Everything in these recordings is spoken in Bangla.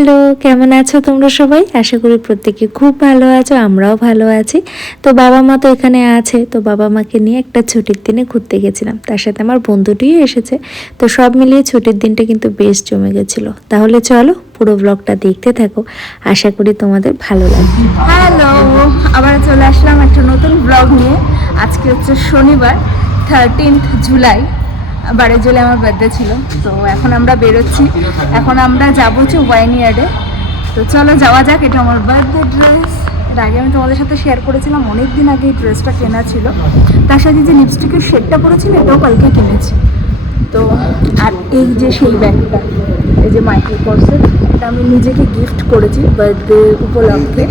হ্যালো, কেমন আছো তোমরা সবাই? আশা করি প্রত্যেকে খুব ভালো আছো, আমরাও ভালো আছি। তো বাবা মা তো এখানে আছে, তো বাবা মাকে নিয়ে একটা ছুটির দিনে ঘুরতে গেছিলাম, তার সাথে আমার বন্ধুটিও এসেছে। তো সব মিলিয়ে ছুটির দিনটা কিন্তু বেশ জমে গেছিলো। তাহলে চলো পুরো ব্লগটা দেখতে থাকো, আশা করি তোমাদের ভালো লাগবে। হ্যালো, আবার চলে আসলাম একটা নতুন ব্লগ নিয়ে। আজকে হচ্ছে শনিবার 13 জুলাই, 12 জুলাই আমার বার্থডে ছিল। তো এখন আমরা বেরোচ্ছি, এখন আমরা যাবো হচ্ছে ওয়াইনইয়ার্ডে। তো চলো যাওয়া যাক। এটা আমার বার্থডে ড্রেস, এর আগে আমি তোমাদের সাথে শেয়ার করেছিলাম, অনেক দিন আগে এই ড্রেসটা কেনা ছিল। তার সাথে যে লিপস্টিকের শেডটা পরেছিল এটাও কালকে কিনেছি। তো আর এই যে সেই ব্যাগটা, এই যে মাইকেল কর্সের, এটা আমি নিজেকে গিফট করেছি বার্থডে উপলক্ষে।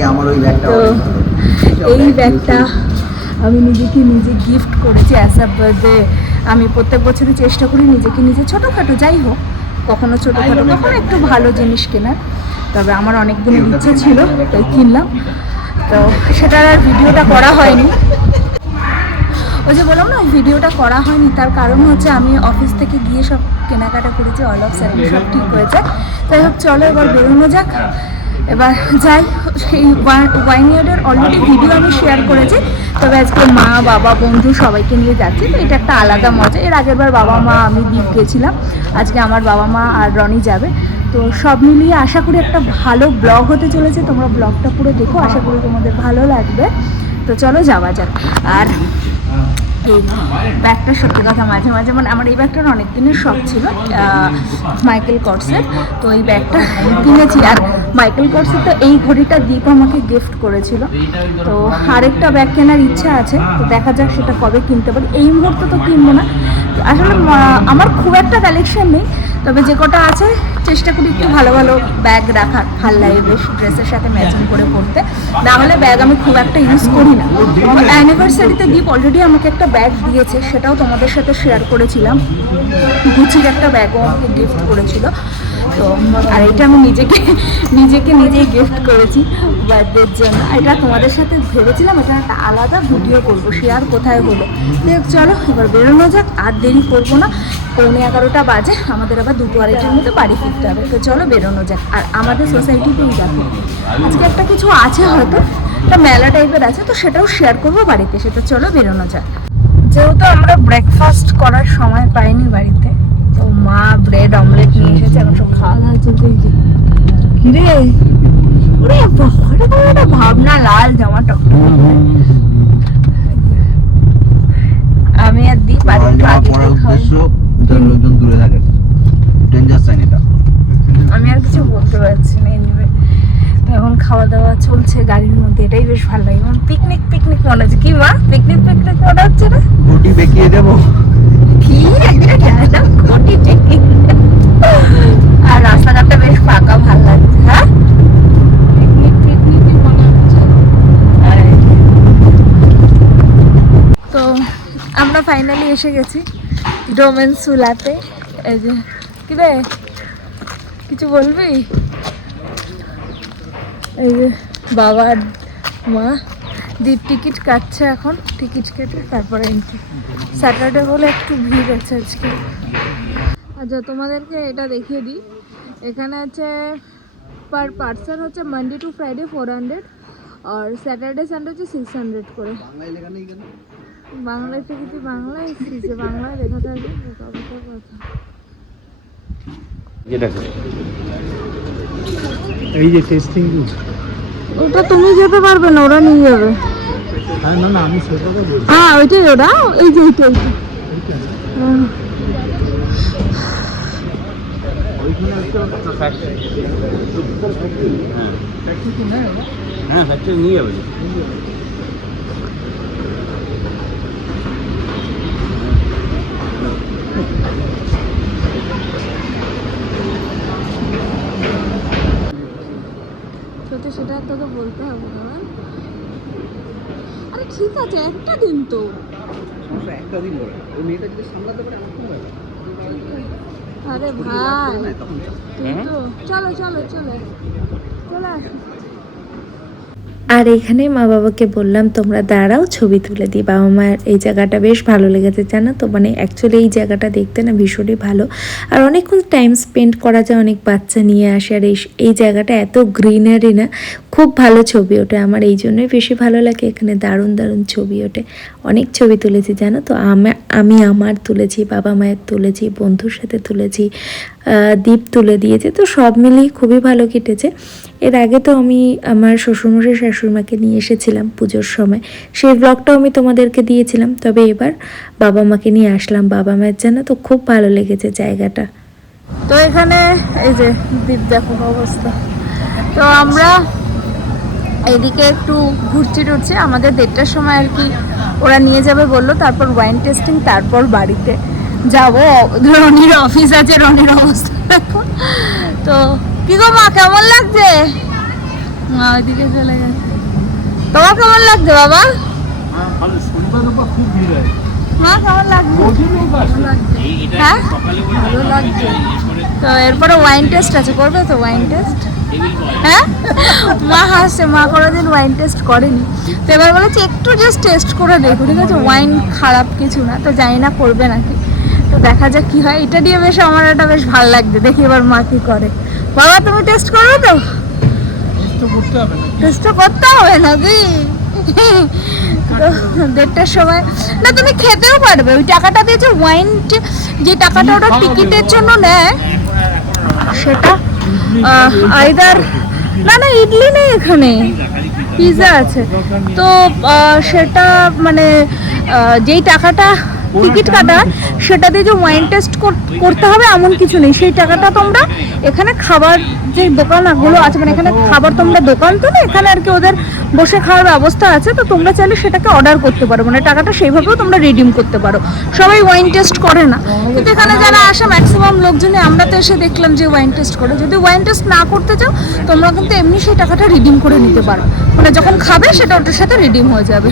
তো এই ব্যাগটা আমি নিজেকে নিজে গিফট করেছি অ্যাজ আ বার্থডে। আমি প্রত্যেক বছরই চেষ্টা করি নিজেকে নিজে ছোটোখাটো, যাই হোক, কখনো ছোটোখাটো কখনো একটু ভালো জিনিস কেনার। তবে আমার অনেক দিনের ইচ্ছে ছিল, তাই কিনলাম। তো সেটার আর ভিডিওটা করা হয়নি। ওই যে বললাম না, ওই ভিডিওটা করা হয়নি, তার কারণ হচ্ছে আমি অফিস থেকে গিয়ে সব কেনাকাটা করেছি, অল অফ সাইড সব ঠিক হয়েছে। যাই হোক, চলো এবার বেরোনো যাক। এবার যাই, সেই ওয়াইনইয়ার্ডের অলরেডি ভিডিও আমি শেয়ার করেছি, তবে আজকে মা বাবা বন্ধু সবাইকে নিয়ে যাচ্ছি। তো এটা একটা আলাদা মজা। এর আগের বার বাবা মা আমি দ্বীপ গেছিলাম, আজকে আমার বাবা মা আর রনি যাবে। তো সব মিলিয়ে আশা করি একটা ভালো ব্লগ হতে চলেছে। তোমরা ব্লগটা পুরো দেখো, আশা করি তোমাদের ভালো লাগবে। তো চলো যাওয়া যাক। আর এই ব্যাগটা সত্যি কথা মাঝে মাঝে, মানে আমার এই ব্যাগটার অনেক দিনের শখ ছিল, মাইকেল কর্সের। তো এই ব্যাগটা কিনেছি। আর মাইকেল কর্সের তো এই ঘড়িটা দীপ আমাকে গিফট করেছিল। তো আরেকটা ব্যাগ কেনার ইচ্ছা আছে, তো দেখা যাক সেটা কবে কিনতে পারি। এই মুহূর্তে তো কিনবো না, আসলে আমার খুব একটা কালেকশন নেই, তবে যে কটা আছে চেষ্টা করি একটু ভালো ভালো ব্যাগ রাখার। ভাল লাগে বেশ ড্রেসের সাথে ম্যাচিং করে পরতে। না হলে ব্যাগ আমি খুব একটা ইউজ করি না। অ্যানিভার্সারিতে দীপ অলরেডি আমাকে একটা ব্যাগ দিয়েছে, সেটাও তোমাদের সাথে শেয়ার করেছিলাম। গুচির একটা ব্যাগও আমাকে গিফট করেছিল। তো আর এটা আমি নিজেই গিফট করেছি বার্থডের জন্য। এটা তোমাদের সাথে ভেবেছিলাম এটা একটা আলাদা ভিডিও করবো, শেয়ার কোথায় হলো। চলো এবার বেরোনো যাক, আর দেরি করবো না। 11:15 বাজে, আমাদের আবার 2-2:30টার মধ্যে বাড়ি ফিরতে হবে। তো চলো বেরোনো যাক। আর আমাদের সোসাইটিতেই দেখো আজকে একটা কিছু আছে, হয়তো একটা মেলা টাইপের আছে, তো সেটাও শেয়ার করবো বাড়িতে এসে। তো চলো বেরোনো যাক। যেহেতু আমরা ব্রেকফাস্ট করার সময় পাইনি বাড়িতে, তো মা ব্রেড অমলেট নিয়ে এসেছে, এখন সব খাওয়া দাওয়া চলছে। কিরে ওরে বাবা, একটা ভাবনা, লাল জামা টকটক। আমি আর দীপ আমি আর কিছু বলতে পারছি না। এখন খাওয়া দাওয়া চলছে গাড়ির মধ্যে, এটাই বেশ ভালো লাগে। পিকনিক পিকনিক মনে হচ্ছে। কি মা, পিকনিক পিকনিক মনে হচ্ছে না? ঘুটি বেঁকিয়ে দেবো কি একটা ঘুটি পিকনিক। আর রাস্তাঘাটটা বেশ ফাঁকা, ভালো লাগছে। হ্যাঁ, পিকনিক পিকনিকই মনে হচ্ছে। তো আমরা ফাইনালি এসে গেছি ডোমেনসুলাতে। এই যে কি রে, কিছু বলবি? এই যে বাবা আর মা, দীপ টিকিট কাটছে এখন, টিকিট কেটে তারপরে এন্ট্রি। স্যাটারডে বলে একটু ভিড় আছে আজকে। আচ্ছা, তোমাদেরকে এটা দেখিয়ে দিই। এখানে আছে পার পার্সন হচ্ছে মানডে টু ফ্রাইডে 400, আর স্যাটারডে সানডে হচ্ছে 600 করে। বাংলায় টিকিট বাংলায় এসেছে, বাংলায় লেখা থাকবে কথা। এই যে টেস্টিং ওটা তুমি যেতে পারবে না, ওরা নিয়ে যাবে। না না, আমি সেটা তো বলছি। হ্যাঁ ওইটাই, ওরা এই যে ওইটাই। ওইখানে একটা ফ্যাক্টরি, হ্যাঁ ফ্যাক্টরি নিয়ে যাবে। তো সেটা তোকে বলতে হবে না। আরে ঠিক আছে, একটা দিন তো, একটা দিন করে ওই মেয়েটা যদি সামলাতে পারে আমার কোনো ব্যাপার। আরে ভাই তুই তো চলো চলো চলে চলে আসো। আর এখানে মা বাবাকে বললাম তোমরা দাঁড়াও ছবি তুলে দিই। বাবা মায়ের এই জায়গাটা বেশ ভালো লেগেছে জানো তো, মানে অ্যাকচুয়ালি এই জায়গাটা দেখতে না ভীষণই ভালো, আর অনেকক্ষণ টাইম স্পেন্ড করা যায়, অনেক বাচ্চা নিয়ে আসে, আর এই জায়গাটা এত গ্রিনারি না, খুব ভালো ছবি ওঠে। আমার এই জন্যই বেশি ভালো লাগে, এখানে দারুণ দারুণ ছবি ওঠে। অনেক ছবি তুলেছি জানো তো, আমি আমার তুলেছি, বাবা মায়ের তুলেছি, বন্ধুর সাথে তুলেছি, দীপ তুলে দিয়েছে, তো সব মিলিয়ে খুবই ভালো কেটেছে। এর আগে তো আমি আমার শ্বশুরমশাই শাশুড়িমাকে নিয়ে এসেছিলাম পুজোর সময়, সেই ব্লগটাও আমি তোমাদেরকে দিয়েছিলাম, তবে এবার বাবা মাকে নিয়ে আসলাম। বাবা মায়ের জন্য তো খুব ভালো লেগেছে জায়গাটা। তো এখানে এই যে দ্বীপ দেখো অবস্থা। তো আমরা এদিকে একটু ঘুরছি টুরছি, আমাদের 1:30টার সময় আর কি ওরা নিয়ে যাবে বললো, তারপর ওয়াইন টেস্টিং, তারপর বাড়িতে যাবো। রনির অফিস আছে, রনির অবস্থা দেখো। তো কি গো মা, কেমন লাগছে? মা ওইদিকে চলে গেছে। তোমার কেমন লাগছে বাবা? মা কেমন লাগছে? হ্যাঁ ভালো লাগছে। তো এরপরে ওয়াইন টেস্ট আছে, করবে তো ওয়াইন টেস্ট? হ্যাঁ মা হাসছে, মা কোনোদিন ওয়াইন টেস্ট করেনি, তো এবার বলেছে একটু জাস্ট টেস্ট করে দেখো, ঠিক আছে? ওয়াইন খারাপ কিছু না, তো জানি না করবে নাকি, তো দেখা যাক কি হয়। এটা দিয়ে বেশ আমার এটা বেশ ভালো লাগছে, দেখি এবার মা কি করে। বাবা তুমি টেস্ট করবে তো? টেস্ট তো করতে হবে নাকি? 1:30টার সময় না, তুমি খেতেও পারবে, ওই টাকাটা দিয়ে যে ওয়াইন, যে টাকাটা ওটা টিকিটের জন্য নেয় সেটা আইদার, না না ইডলি নেই এখানে, পিৎজা আছে। তো সেটা মানে যেই টাকাটা টিকিট কাটা, সেটা দিয়ে যে ওয়াইন টেস্ট করতে হবে এমন কিছু নেই। সেই টাকাটা তোমরা এখানে খাবার যে দোকানগুলো আছে, মানে এখানে খাবার তোমরা দোকান তো না, এখানে আর কি ওদের বসে খাওয়ার ব্যবস্থা আছে, তো তোমরা চাইলে সেটাকে অর্ডার করতে পারো, মানে টাকাটা সেইভাবেও তোমরা রিডিম করতে পারো। সবাই ওয়াইন টেস্ট করে না, কিন্তু এখানে যারা আসে ম্যাক্সিমাম লোকজনই, আমরা তো এসে দেখলাম যে ওয়াইন টেস্ট করে। যদি ওয়াইন টেস্ট না করতে চাও তোমরা কিন্তু এমনি সেই টাকাটা রিডিম করে নিতে পারো, মানে যখন খাবে সেটা ওটার সাথে রিডিম হয়ে যাবে।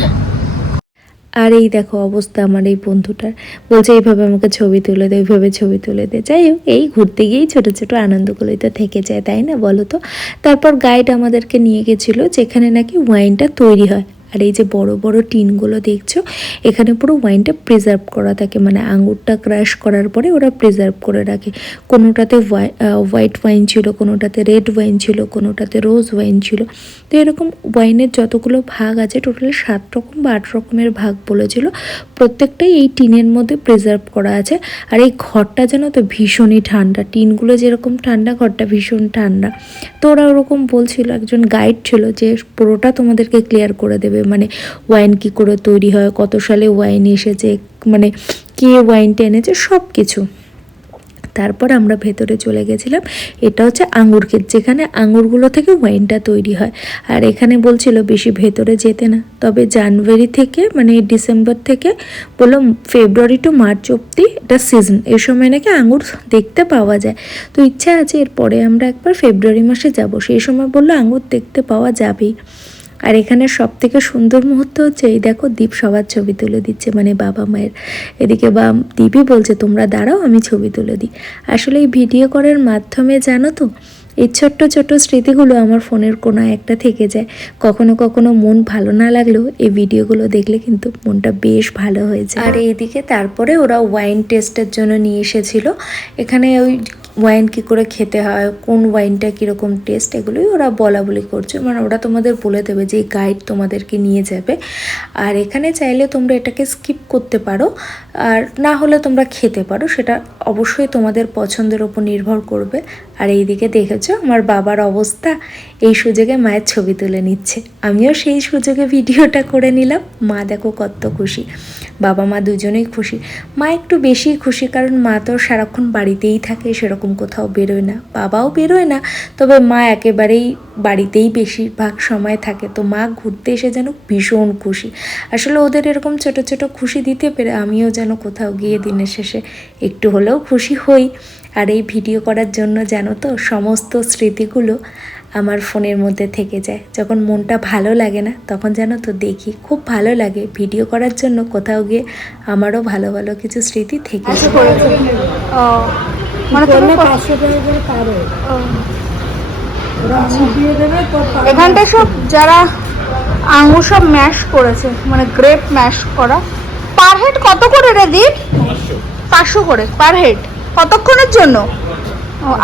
আর এই দেখো অবস্থা আমার এই বন্ধুটার, বলছে এইভাবে আমাকে ছবি তুলে দে, ওইভাবে ছবি তুলে দে। যাই হোক, এই ঘুরতে গিয়েই ছোটো ছোটো আনন্দগুলোই তো থেকে যায়, তাই না বলো তো? তারপর গাইড আমাদেরকে নিয়ে গেছিলো যেখানে নাকি ওয়াইনটা তৈরি হয়। আর এই যে বড় বড় টিনগুলো দেখছো, এখানে পুরো ওয়াইনটা প্রিজার্ভ করা থাকে, মানে আঙুরটা ক্রাশ করার পরে ওরা প্রিজার্ভ করে রাখে। কোনোটাতে হোয়াইট ওয়াইন ছিল, কোনোটাতে রেড ওয়াইন ছিল, কোনোটাতে রোজ ওয়াইন ছিল। তো এরকম ওয়াইনের যতগুলো ভাগ আছে, টোটাল 7 রকম বা 8 রকমের ভাগ বলেছিল, প্রত্যেকটাই এই টিনের মধ্যে প্রিজার্ভ করা আছে। আর এই ঘরটা যেন তো ভীষণই ঠান্ডা, টিনগুলো যেরকম ঠান্ডা, ঘরটা ভীষণ ঠান্ডা। তো ওরা ওরকম বলছিল, একজন গাইড ছিল যে পুরোটা তোমাদেরকে ক্লিয়ার করে দেবে, মানে ওয়াইন কি করে তৈরি হয়, কত সালে ওয়াইন এসেছে, মানে কে ওয়াইনটা এনেছে, সব কিছু। তারপর আমরা ভেতরে চলে গেছিলাম। এটা হচ্ছে আঙুর ক্ষেত, যেখানে আঙুরগুলো থেকে ওয়াইনটা তৈরি হয়। আর এখানে বলছিল বেশি ভেতরে যেতে না, তবে জানুয়ারি থেকে মানে ডিসেম্বর থেকে বললো ফেব্রুয়ারি টু মার্চ অবধি এটা সিজন, এই সময় নাকি আঙুর দেখতে পাওয়া যায়। তো ইচ্ছা আছে এরপরে আমরা একবার ফেব্রুয়ারি মাসে যাব, সেই সময় বললো আঙুর দেখতে পাওয়া যাবেই। আর এখানে সব থেকে সুন্দর মুহূর্ত হচ্ছে এই দেখো, দীপ সবার ছবি তুলে দিচ্ছে, মানে বাবা মায়ের। এদিকে দীপই বলছে তোমরা দাঁড়াও আমি ছবি তুলে দিই। আসলে এই ভিডিও করার মাধ্যমে জানো তো, এই ছোট্ট ছোট্ট স্মৃতিগুলো আমার ফোনের কোনায় একটা থেকে যায়। কখনো কখনো মন ভালো না লাগলেও এই ভিডিওগুলো দেখলে কিন্তু মনটা বেশ ভালো হয়ে যায়। আর এইদিকে তারপরে ওরা ওয়াইন টেস্টের জন্য নিয়ে এসেছিলো। এখানে ওই ওয়াইন কী করে খেতে হয়, কোন ওয়াইনটা কীরকম টেস্ট, এগুলোই ওরা বলাবলি করছে, মানে ওরা তোমাদের বলে দেবে যে গাইড তোমাদেরকে নিয়ে যাবে। আর এখানে চাইলে তোমরা এটাকে স্কিপ করতে পারো, আর না হলে তোমরা খেতে পারো, সেটা অবশ্যই তোমাদের পছন্দের ওপর নির্ভর করবে। আর এইদিকে দেখেছো আমার বাবার অবস্থা, এই সুযোগে মায়ের ছবি তুলে নিচ্ছে, আমিও সেই সুযোগে ভিডিওটা করে নিলাম। মা দেখো কত খুশি, বাবা মা দুজনেই খুশি। মা একটু বেশি খুশি, কারণ মা তো সারাক্ষণ বাড়িতেই থাকে, সেরকম কোথাও বেরোয় না, বাবাও বেরোয় না, তবে মা একেবারেই বাড়িতেই বেশিরভাগ সময় থাকে। তো মা ঘুরতে এসে যেন ভীষণ খুশি। আসলে ওদের এরকম ছোট ছোট খুশি দিতে পেরে আমিও যেন কোথাও গিয়ে দিনের শেষে একটু হলেও খুশি হই। আর এই ভিডিও করার জন্য জানো তো, সমস্ত স্মৃতিগুলো আমার ফোনের মধ্যে থেকে যায়। যখন মনটা ভালো লাগে না, তখন জানো তো দেখি, খুব ভালো লাগে ভিডিও করার জন্য। কোথাও গিয়ে আমারও ভালো ভালো কিছু স্মৃতি থেকে যায়। এখানটা সব যারা আঙুর সব ম্যাশ করেছে, মানে গ্রেপ ম্যাশ করা। পার হেড কত করে রে দিন? 500 করে পার হেড। কতক্ষণের জন্য?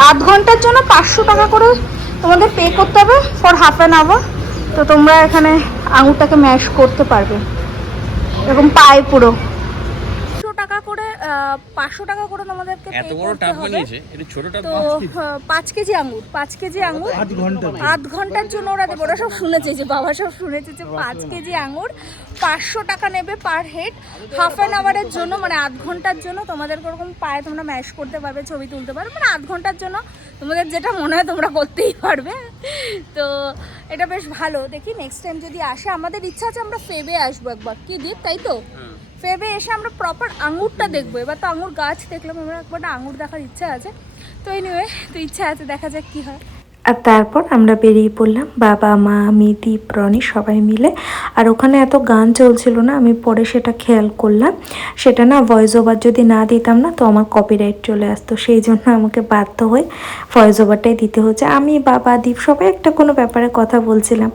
আধ ঘন্টার জন্য 500 টাকা করে তোমাদের পে করতে হবে ফর হাফ অ্যান আওয়ার। তো তোমরা এখানে আঙুরটাকে ম্যাশ করতে পারবে, এরকম পায়ে পুরো 500 টাকা করে 500 টাকা করে তোমাদেরকে এত বড় টাব বানিয়েছে, এটা ছোট টাব। তো 5 কেজি আঙুর, 5 কেজি আঙুর আধ ঘন্টার জন্য ওরা দেবে। ওরা সব শুনেছে, যে বাবা সব শুনেছে যে 5 কেজি আঙুর 500 টাকা নেবে পার হেড হাফ অ্যান আওয়ারের জন্য, মানে আধ ঘন্টার জন্য তোমাদের ওরকম পায়ে তোমরা ম্যাশ করতে পারবে, ছবি তুলতে পারবে, মানে আধ ঘন্টার জন্য তোমাদের যেটা মনে হয় তোমরা করতেই পারবে। তো এটা বেশ ভালো। দেখি নেক্সট টাইম যদি আসে, আমাদের ইচ্ছা আছে আমরা ফেবে আসবো একবার, কি দীপ তাই তো? ফেবে এসে আমরা প্রপার আঙুরটা দেখবো। এবার তো আঙুর গাছ দেখলাম, আমরা একবার আঙুর দেখার ইচ্ছা আছে। তো এনিওয়ে, তো ইচ্ছা আছে, দেখা যাক কি হয়। আর তারপর আমরা বেরিয়ে পড়লাম, বাবা মা আমি দীপ রনি সবাই মিলে। আর ওখানে এত গান চলছিল না, আমি পরে সেটা খেয়াল করলাম, সেটা না ভয়েস ওভার যদি না দিতাম না তো আমার কপিরাইট চলে আসতো, সেই জন্য আমাকে বাধ্য হয়ে ভয়েস ওভারটাই দিতে হচ্ছে। আমি বাবা দীপ সবাই একটা কোনো ব্যাপারে কথা বলছিলাম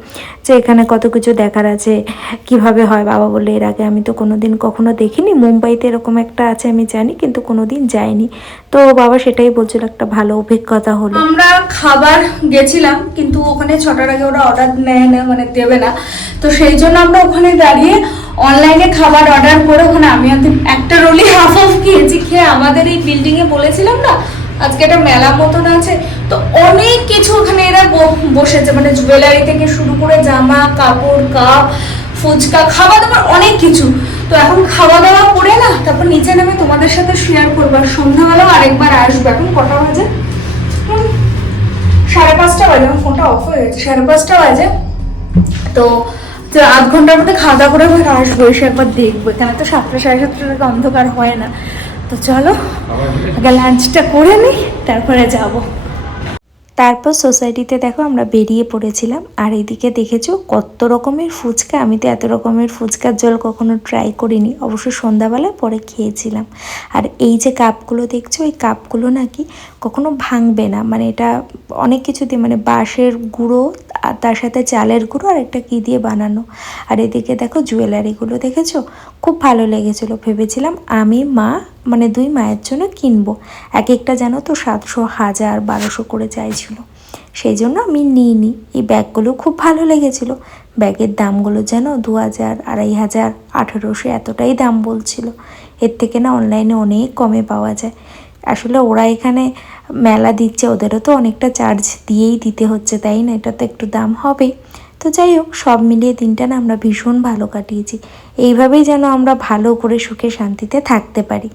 যে এখানে কত কিছু দেখার আছে, কিভাবে হয়। বাবা বললে এর আগে আমি তো কোনোদিন কখনো দেখিনি, মুম্বাইতে এরকম একটা আছে আমি জানি, কিন্তু কোনোদিন যাইনি। তো বাবা সেটাই বলছিল, একটা ভালো অভিজ্ঞতা হলো। আমরা খাবার গেছিলাম, কিন্তু ওখানে 6টার আগে ওরা অর্ডার নেয় না, মানে দেবে না। তো সেই জন্য আমরা ওখানে দাঁড়িয়ে অনলাইনে খাবার অর্ডার করে, ওখানে আমি একটা রোলি হাফ খেয়েছি। খেয়ে আমাদের এই বিল্ডিংয়ে বলেছিলাম না আজকে একটা মেলা মতন আছে, তো অনেক কিছু ওখানে এরা বসেছে, মানে জুয়েলারি থেকে শুরু করে জামা কাপড়, কাপ, ফুচকা, খাওয়া দাওয়ার অনেক কিছু। তো এখন খাওয়া দাওয়া করে না, তারপর নিচে নেমে তোমাদের সাথে শেয়ার করবো। আর সন্ধ্যাবেলাও আরেকবার আসবো। এখন কটা বাজে? 5:30 বাজে। আমার ফোনটা অফ হয়ে গেছে। 5:30 বাজে। তো আধ ঘন্টার মধ্যে খাওয়া দাওয়া করে আবার আসবো, এসে একবার দেখবো। এখানে তো 7টা 7:30 থেকে অন্ধকার হয় না। তো চলো আগে লাঞ্চটা করে নিই, তারপরে যাবো। তারপর সোসাইটিতে দেখো আমরা বেরিয়ে পড়েছিলাম। আর এদিকে দেখেছো কত রকমের ফুচকা, আমি তো এত রকমের ফুচকার জল কখনো ট্রাই করিনি, অবশ্য সন্ধ্যাবেলায় পরে খেয়েছিলাম। আর এই যে কাপগুলো দেখছো, এই কাপগুলো নাকি কখনো ভাঙবে না, মানে এটা অনেক কিছু দিয়ে, মানে বাঁশের গুঁড়ো আর তার সাথে চালের গুঁড়ো আর একটা কী দিয়ে বানানো। আর এদিকে দেখো জুয়েলারিগুলো দেখেছো, খুব ভালো লেগেছিলো। ভেবেছিলাম আমি মা মানে 2 মায়ের জন্য কিনবো, এক একটা জানো তো 700, 1000, 1200 করে চাইছিল, সেই জন্য আমি নিইনি। এই ব্যাগগুলো খুব ভালো লেগেছিলো। ব্যাগের দামগুলো যেন 2000, 2500, 1800 এতটাই দাম বলছিল। এর থেকে না অনলাইনে অনেক কমে পাওয়া যায়। আসলে ওরা এখানে মেলা দিচ্ছে, ওদেরও তো অনেকটা চার্জ দিয়েই দিতে হচ্ছে, তাই না? এটা তো একটু দাম হবে। তো যাই হোক, সব মিলিয়ে দিনটা না আমরা ভীষণ ভালো কাটিয়েছি। এইভাবেই যেন আমরা ভালো করে সুখে শান্তিতে থাকতে পারি।